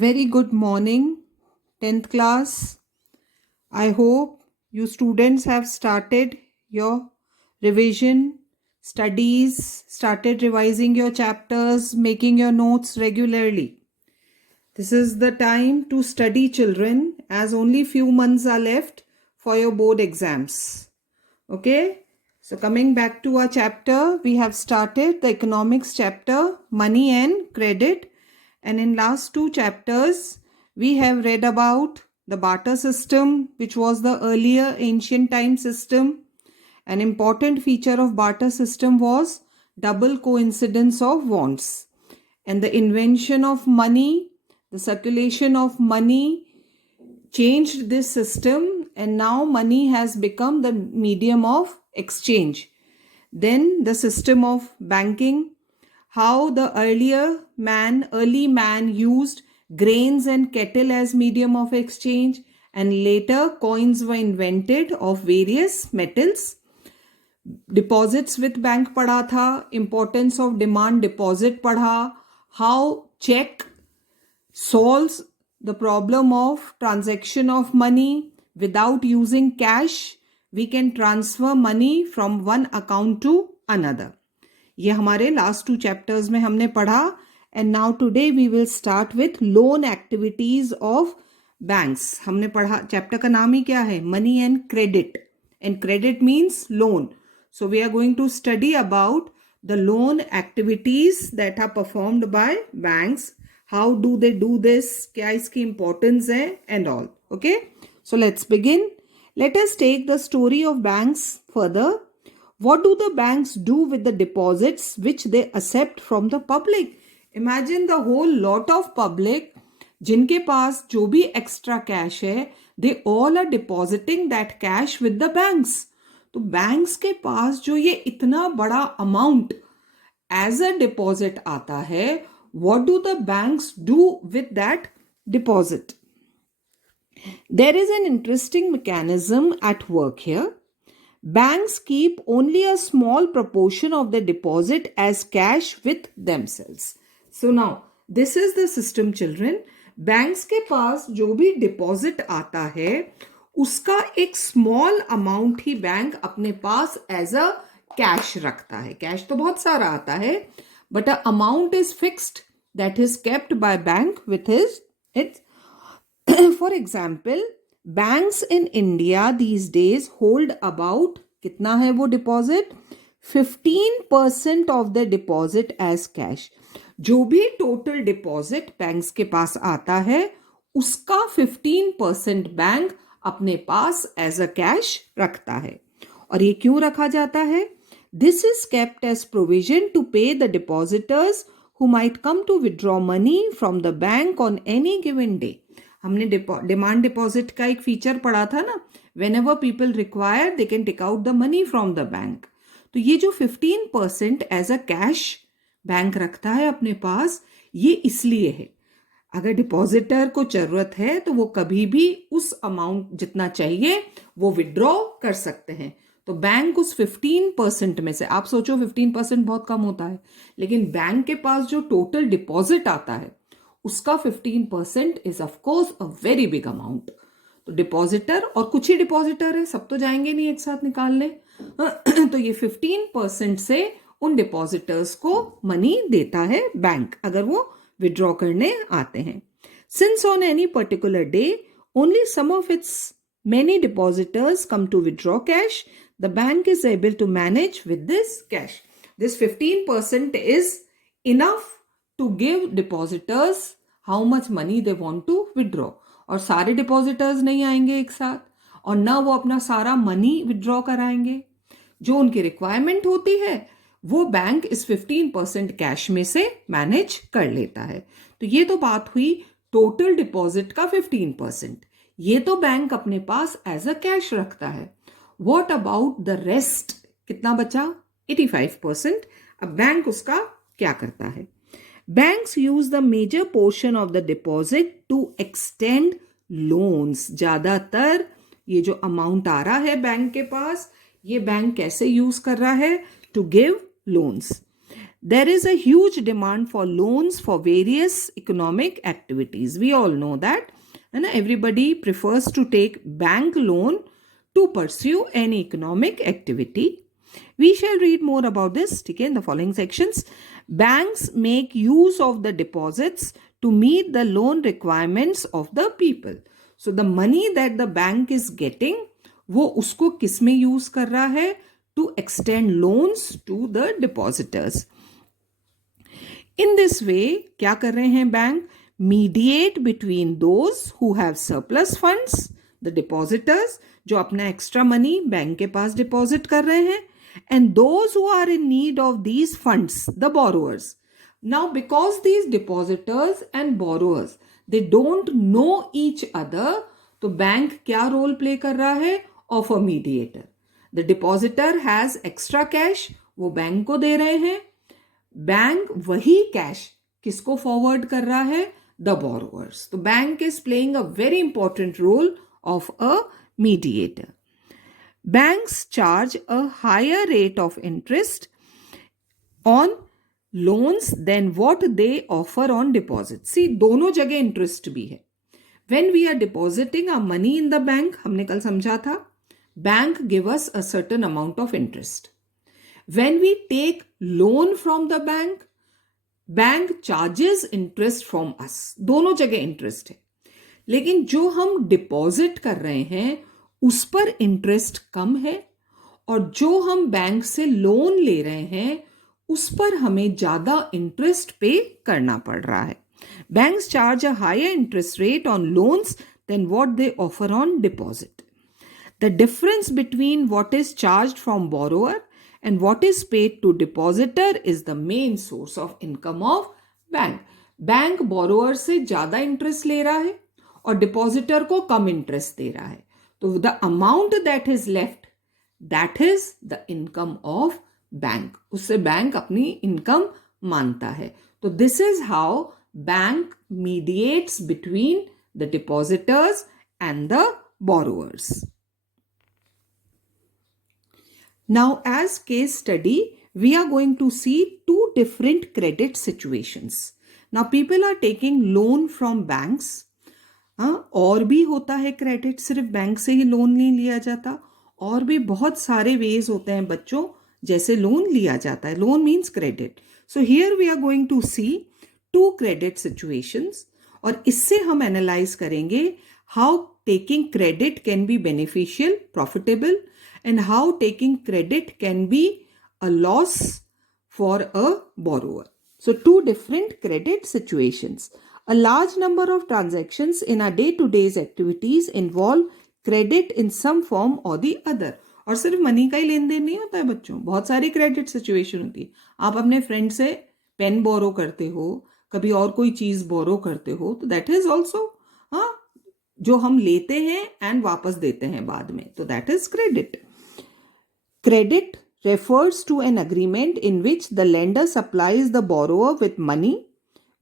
Very good morning, 10th class. I hope you students have started your revision, studies, started revising your chapters, making your notes regularly. This is the time to study, children, as only few months are left for your board exams. Okay? So coming back to our chapter, we have started the economics chapter, money and credit. And in last two chapters, we have read about the barter system, which was the earlier ancient time system. An important feature of barter system was double coincidence of wants. And the invention of money, the circulation of money changed this system, and now money has become the medium of exchange. Then the system of banking, how the early man used grains and cattle as medium of exchange, and later coins were invented of various metals. Deposits with bank पढ़ा था, importance of demand deposit पढ़ा, how check solves the problem of transaction of money. Without using cash, we can transfer money from one account to another. ये हमारे last two chapters में हमने पढ़ा. And now today we will start with loan activities of banks. हमने पढ़ा, chapter का नाम ही क्या है? Money and credit. And credit means loan. So we are going to study about the loan activities that are performed by banks. How do they do this, क्या इसकी importance है and all. Okay, so let's begin. Let us take the story of banks further. What do the banks do with the deposits which they accept from the public? Imagine the whole lot of public जिनके पास जो भी extra cash है, they all are depositing that cash with the banks. तो banks के पास जो ये इतना बड़ा amount as a deposit आता है, what do the banks do with that deposit? There is an interesting mechanism at work here. Banks keep only a small proportion of the deposit as cash with themselves. So now, this is the system, children. Banks के पास जो भी deposit आता है, उसका एक small amount ही bank अपने पास as a cash रखता है. Cash तो बहुत सारा आता है, but a amount is fixed that is kept by bank with its For example, banks in India these days hold about, कितना है वो deposit? 15% of the deposit as cash. जो भी total deposit banks के पास आता है, उसका 15% बैंक अपने पास as a cash रखता है. और ये क्यों रखा जाता है? This is kept as provision to pay the depositors who might come to withdraw money from the bank on any given day. हमने डिमांड डिपॉजिट का एक फीचर पढ़ा था ना, whenever people require they can take out the money from the bank. तो ये जो 15% as a cash bank रखता है अपने पास, ये इसलिए है अगर डिपॉजिटर को जरूरत है तो वो कभी भी उस अमाउंट जितना चाहिए वो विड्रॉ कर सकते हैं. तो बैंक उस 15% में से, आप सोचो 15% बहुत कम होता है, लेकिन बैंक के पास जो टोटल डिपॉजिट आता है उसका 15% is of course a very big amount. तो डिपॉजिटर, और कुछ ही डिपॉजिटर है, सब तो जाएंगे नहीं एक साथ निकालने, तो ये 15% से उन डिपॉजिटर्स को मनी देता है बैंक अगर वो विड्रॉ करने आते हैं. Since on any particular day only some of its many depositors come to withdraw cash, the bank is able to manage with this cash. This 15% is enough to give depositors how much money they want to withdraw. और सारे depositors नहीं आएंगे एक साथ, और ना वो अपना सारा मनी withdraw कराएंगे. जो उनकी रिक्वायरमेंट होती है वो बैंक इस 15% कैश में से मैनेज कर लेता है. तो ये तो बात हुई टोटल डिपॉजिट का 15%. ये तो बैंक अपने पास एज अ कैश रखता है. What about the rest? कितना बचा? 85%. अब बैंक उसका क्या करता है? Banks use the major portion of the deposit to extend loans. ज्यादातर ये जो अमाउंट आ रहा है बैंक के पास, ये बैंक कैसे यूज कर रहा है? To give loans. There is a huge demand for loans for various economic activities. We all know that. And everybody prefers to take bank loan to pursue any economic activity. We shall read more about this in the following sections. Banks make use of the deposits to meet the loan requirements of the people. So the money that the bank is getting, वो उसको किस में use कर रहा है? To extend loans to the depositors. In this way, क्या कर रहे हैं bank? Mediate between those who have surplus funds, the depositors, जो अपना extra money बैंक के पास deposit कर रहे हैं, and those who are in need of these funds, the borrowers. Now, because these depositors and borrowers, they don't know each other, तो bank क्या role play कर रहा है? Of a mediator. The depositor has extra cash, वो bank को दे रहे हैं. Bank वही कैश किसको फॉरवर्ड कर रहा है? The borrowers. तो bank is playing a very important role of a mediator. Banks charge a higher rate of interest on loans then what they offer on deposit. See, दोनों जगह interest भी है. When we are depositing our money in the bank, हमने कल समझा था, bank give us a certain amount of interest. When we take loan from the bank, bank charges interest from us. दोनों जगह इंटरेस्ट है. लेकिन जो हम डिपॉजिट कर रहे हैं उस पर इंटरेस्ट कम है, और जो हम बैंक से लोन ले रहे हैं उस पर हमें ज्यादा इंटरेस्ट पे करना पड़ रहा है. Banks charge a higher interest rate on loans than what they offer on deposit. The difference between what is charged from borrower and what is paid to depositor is the main source of income of bank. Bank borrower से ज्यादा interest ले रहा है और depositor को कम interest दे रहा है. तो the amount that is left, that is the income of bank. उससे बैंक अपनी इनकम मानता है. तो this is how bank mediates between the depositors and the borrowers. Now, as case study, we are going to see two different credit situations. Now, people are taking loan from banks. और भी होता है credit, सिर्फ bank से ही loan नहीं लिया जाता. और भी बहुत सारे वेज होते हैं बच्चों जैसे लोन लिया जाता है. Loan means credit. So here we are going to see two credit situations, और इससे हम एनालाइज करेंगे how taking credit can be beneficial, profitable, and how taking credit can be a loss for a borrower. So, two different credit situations. A large number of transactions in our day-to-day activities involve credit in some form or the other. और सिर्फ money का ही लेन then नहीं होता है बच्चों, बहुत सारी credit situation होती है. आप अपने फ्रेंड से पेन बोरो करते हो, कभी और कोई चीज बोरो करते हो, तो दैट इज ऑल्सो जो हम लेते हैं एंड वापस देते हैं बाद में, तो that is credit. Credit refers to an agreement in which the lender supplies the borrower with money,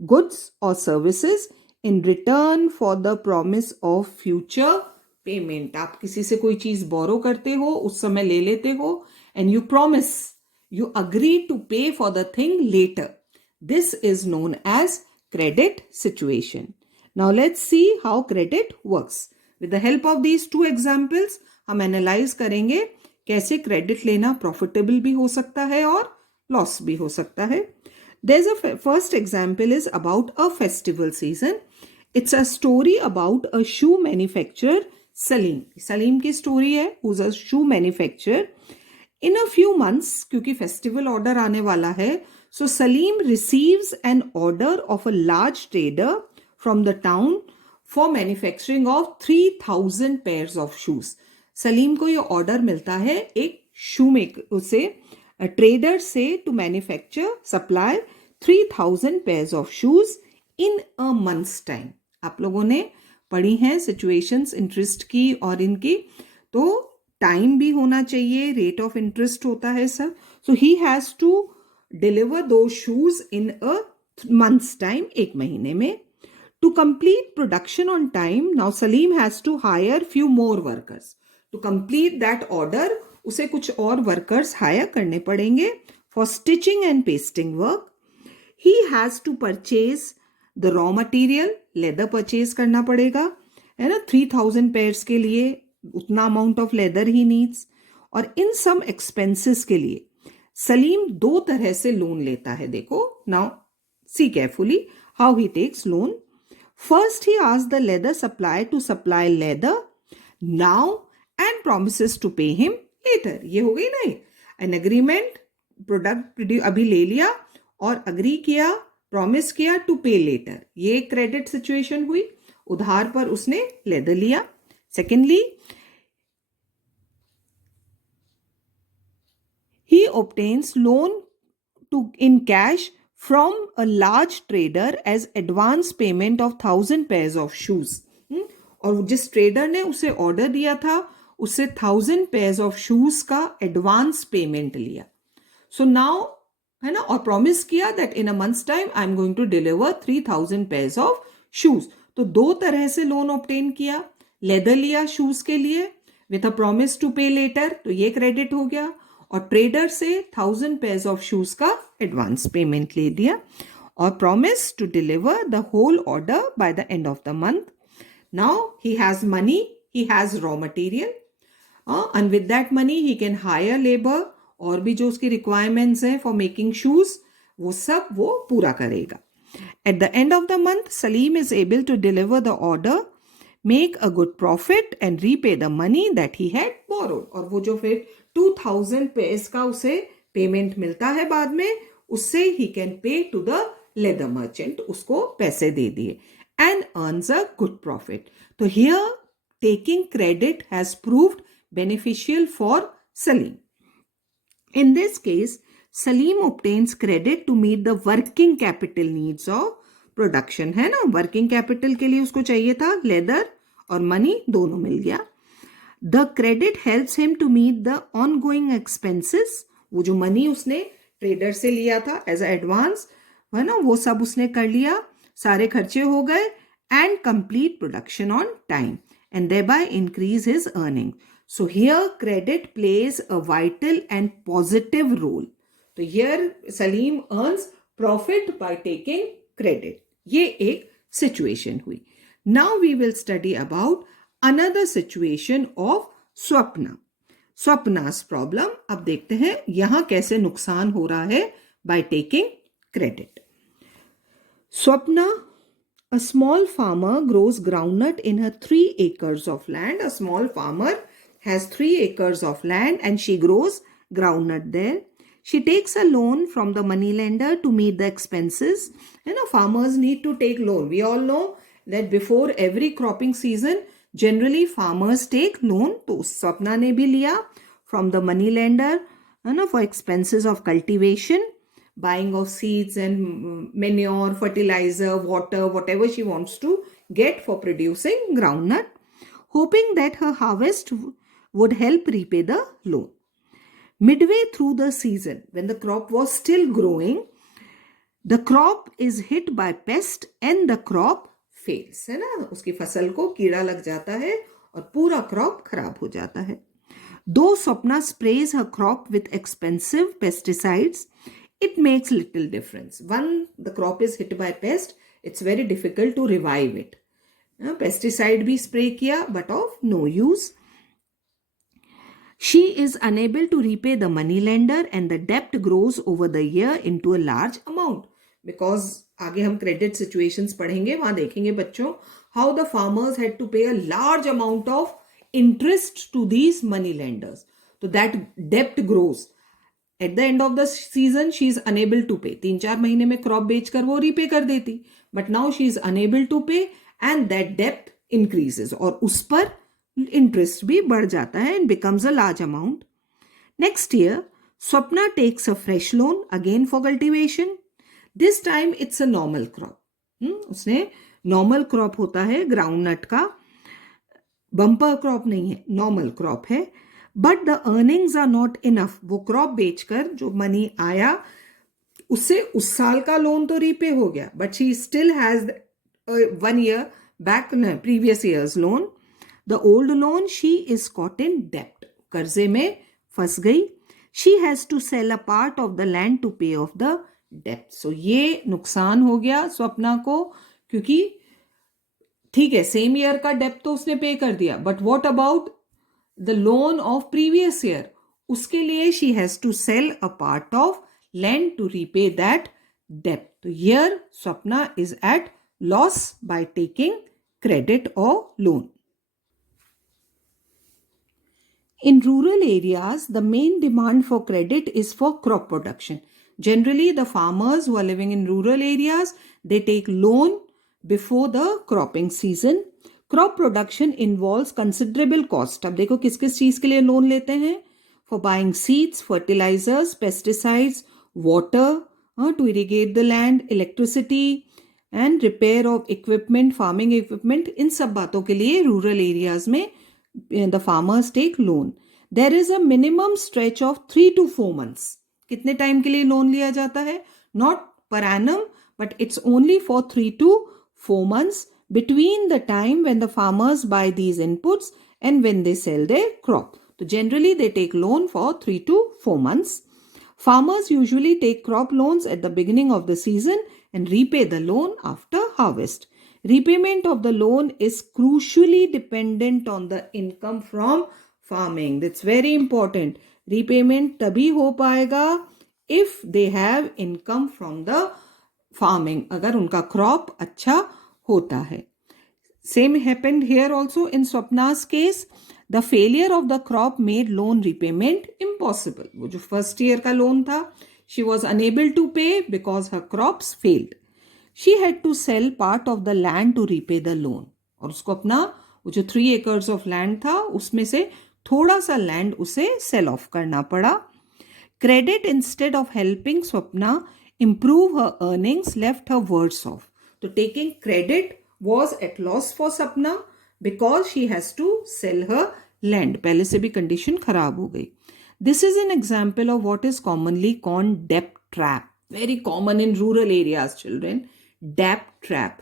goods or services in return for the promise of future payment. आप किसी से कोई चीज बोरो करते हो, उस समय ले लेते हो, and you promise, you agree to pay for the thing later. This is known as credit situation. Now let's see how credit works. With the help of these two examples, हम एनालाइज करेंगे कैसे credit लेना profitable भी हो सकता है और loss भी हो सकता है. There's a first example is about a festival season. It's a story about a shoe manufacturer, Salim. Salim की story है, who's a shoe manufacturer. In a few months, क्योंकि festival order आने वाला है, so Salim receives an order of a large trader from the town for manufacturing of 3,000 pairs of shoes. Salim को ये order मिलता है एक शू मेकर से, ट्रेडर से, to manufacture, supply 3,000 pairs of shoes in a month's time. आप लोगों ने पढ़ी हैं सिचुएशंस इंटरेस्ट की और इनकी, तो टाइम भी होना चाहिए, रेट ऑफ इंटरेस्ट होता है सब. सो ही हैज टू डिलीवर दो shoes in a month's time, एक महीने में. To complete production on time, now Salim has to hire few more workers. To complete that order, उसे कुछ और वर्कर्स हायर करने पड़ेंगे for stitching and pasting work. He has to purchase the raw material, leather purchase करना पड़ेगा, है ना, 3000 pairs के लिए उतना amount of leather he needs. और इन some expenses के लिए सलीम दो तरह से लोन लेता है. देखो, now see carefully how he takes loan. First, he asks the leather supplier to supply leather now and promises to pay him later. ये हो गई ना, an agreement, प्रोडक्ट अभी ले लिया और अग्री किया, प्रॉमिस किया टू पे लेटर. ये क्रेडिट सिचुएशन हुई, उधार पर उसने लेदर लिया. Secondly, he obtains loan to in cash from a large trader as advance payment of 1000 pairs of shoes. और जिस ट्रेडर ने उसे ऑर्डर दिया था उससे 1000 pairs of shoes का एडवांस पेमेंट लिया. सो नाउ, है ना, और प्रॉमिस किया that in a month's time I am going to deliver 3000 pairs of shoes. तो दो तरह से लोन ऑब्टेन किया. लेदर लिया शूज के लिए with a promise to pay later, तो ये क्रेडिट हो गया. और ट्रेडर से 1000 pairs of shoes का एडवांस पेमेंट ले दिया और promise to deliver the whole order by the end of the month. Now he has money, he has raw material, and with that money he can hire labor. और भी जो उसकी requirements हैं for making shoes, वो सब वो पूरा करेगा. At the end of the month, Salim is able to deliver the order, make a good profit and repay the money that he had borrowed. और वो जो फिर 2000 pairs का उसे पेमेंट मिलता है बाद में, उससे he can pay to the leather merchant, उसको पैसे दे दिए, and earns a good profit. So here taking credit has proved beneficial for Salim. In this case, Salim obtains credit to meet the working capital needs of production. है ना, working capital के लिए उसको चाहिए था leather और money, दोनों मिल गया. The credit helps him to meet the ongoing expenses. वो जो money उसने trader से लिया था as a advance, है ना, वो सब उसने कर लिया, सारे खर्चे हो गए, and complete production on time and thereby increase his earnings. So here credit plays a vital and positive role. So here Salim earns profit by taking credit. ये एक situation हुई. Now we will study about another situation of Swapna. Swapna's problem. अब देखते हैं यहाँ कैसे नुकसान हो रहा है by taking credit. Swapna, a small farmer, grows groundnut in her 3 acres of land. A small farmer has 3 acres of land and she grows groundnut there. She takes a loan from the moneylender to meet the expenses. You know, farmers need to take loan. We all know that before every cropping season, generally farmers take loan. तो Swapna ने भी लिया from the moneylender, you know, for expenses of cultivation, buying of seeds and manure, fertilizer, water, whatever she wants to get for producing groundnut, hoping that her harvest would help repay the loan. Midway through the season, when the crop was still growing, the crop is hit by pest and the crop fails. है ना, उसकी फसल को कीड़ा लग जाता है और पूरा crop खराब हो जाता है. Though Swapna sprays her crop with expensive pesticides, it makes little difference. When the crop is hit by pest, it's very difficult to revive it. Pesticide भी spray किया, but of no use. She is unable to repay the moneylender and the debt grows over the year into a large amount. Because आगे हम credit situations पढ़ेंगे, वहाँ देखेंगे बच्चों how the farmers had to pay a large amount of interest to these moneylenders. So that debt grows. At the end of the season, she is unable to pay. 3-4 महीने में crop बेचकर वो repay कर देती. But now she is unable to pay and that debt increases. और उस पर interest भी बढ़ जाता है and becomes a large amount. Next year, Swapna takes a fresh loan again for cultivation. This time it's a normal crop. उसने normal crop होता है groundnut का, bumper crop नहीं है, normal crop है. But the earnings are not enough. वो crop बेचकर जो मनी आया उससे उस साल का लोन तो रीपे हो गया, but she still has 1 year back previous year's loan. The old loan, she is caught in debt. कर्जे में फंस गई. she has to sell a part of the land to pay off the debt. So ये नुकसान हो गया स्वप्ना को, क्योंकि ठीक है सेम ईयर का डेप्ट तो उसने पे कर दिया, but what about the loan of previous year, उसके लिए she has to sell a part of land to repay that डेप्ट. तो here Swapna is at loss by taking credit or loan. In rural areas, the main demand for credit is for crop production. Generally, the farmers who are living in rural areas, they take loan before the cropping season. Crop production involves considerable cost. अब देखो किस किस चीज के लिए loan लेते हैं? For buying seeds, fertilizers, pesticides, water to irrigate the land, electricity, and repair of equipment, farming equipment. इन सब बातों के लिए रूरल एरियाज में the farmers take loan. There is a minimum stretch of 3 to 4 months. कितने time के लिए loan लिया जाता है? Not per annum, but it's only for 3 to 4 months between the time when the farmers buy these inputs and when they sell their crop. So generally they take loan for 3 to 4 months. Farmers usually take crop loans at the beginning of the season and repay the loan after harvest. Repayment of the loan is crucially dependent on the income from farming. That's very important. Repayment तभी हो पाएगा if they have income from the farming, अगर उनका crop अच्छा होता है. Same happened here also in Swapna's case. The failure of the crop made loan repayment impossible. वो जो first year का loan था, she was unable to pay because her crops failed. She had to sell part of the land to repay the loan. और उसको अपना वो जो 3 acres of land था उसमें से थोड़ा सा land उसे sell off करना पड़ा. Credit instead of helping Swapna improve her earnings left her worse off. So taking credit was at loss for Swapna because she has to sell her land. पहले से भी condition खराब हो गई. This is an example of what is commonly called debt trap. Very common in rural areas, children. Debt trap.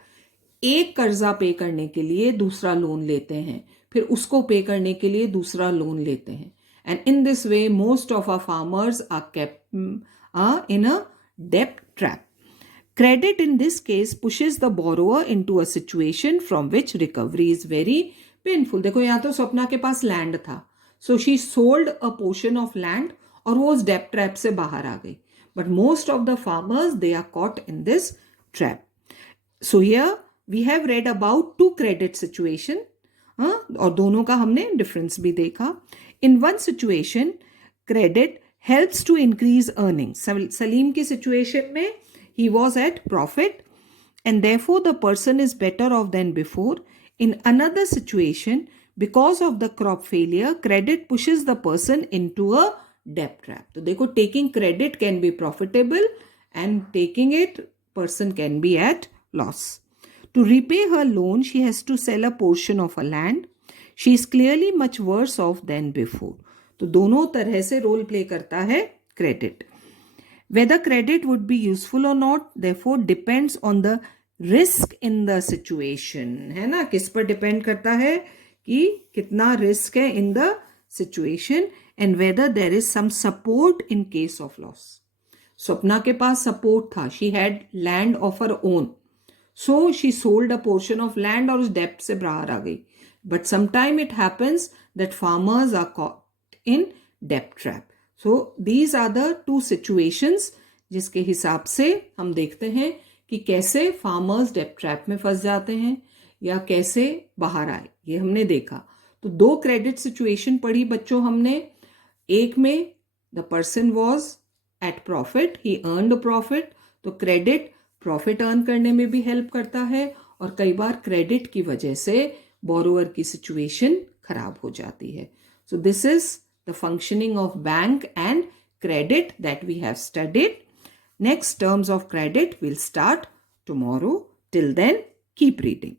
एक कर्जा पे करने के लिए दूसरा लोन लेते हैं, फिर उसको पे करने के लिए दूसरा लोन लेते हैं. And in this way, most of our farmers are kept in a debt trap. Credit in this case pushes the borrower into a situation from which recovery is very painful. देखो यहाँ तो स्वप्ना के पास land था, so she sold a portion of land और वो उस debt trap से बाहर आ गई. But most of the farmers, they are caught in this trap. So here we have read about 2 credit situation, और दोनों का हमने difference भी देखा. In one situation, credit helps to increase earnings. Salim की situation में he was at profit and therefore the person is better off than before. In another situation, because of the crop failure, credit pushes the person into a debt trap. तो देखो taking credit can be profitable and taking it person can be at loss. To repay her loan, she has to sell a portion of her land. She is clearly much worse off than before. तो दोनों तरह से role play करता है credit. Whether credit would be useful or not, therefore depends on the risk in the situation. है ना, किस पर डिपेंड करता है कि कितना रिस्क है in the situation and whether there is some support in case of loss. Swapna के पास सपोर्ट था. She had land of her own. So she sold a portion of land और उस डेप्ट से बाहर आ गई. But sometime it happens that farmers are caught in debt trap. So these are the 2 situations जिसके हिसाब से हम देखते हैं कि कैसे farmers debt trap में फंस जाते हैं या कैसे बाहर आए. ये हमने देखा. तो 2 क्रेडिट सिचुएशन पढ़ी बच्चों हमने. एक में the person was at profit, he earned a profit. तो क्रेडिट प्रॉफिट अर्न करने में भी हेल्प करता है और कई बार क्रेडिट की वजह से बोरोअर की सिचुएशन खराब हो जाती है. So this is the functioning of bank and credit that we have studied. Next terms of credit will start tomorrow. Till then, keep reading.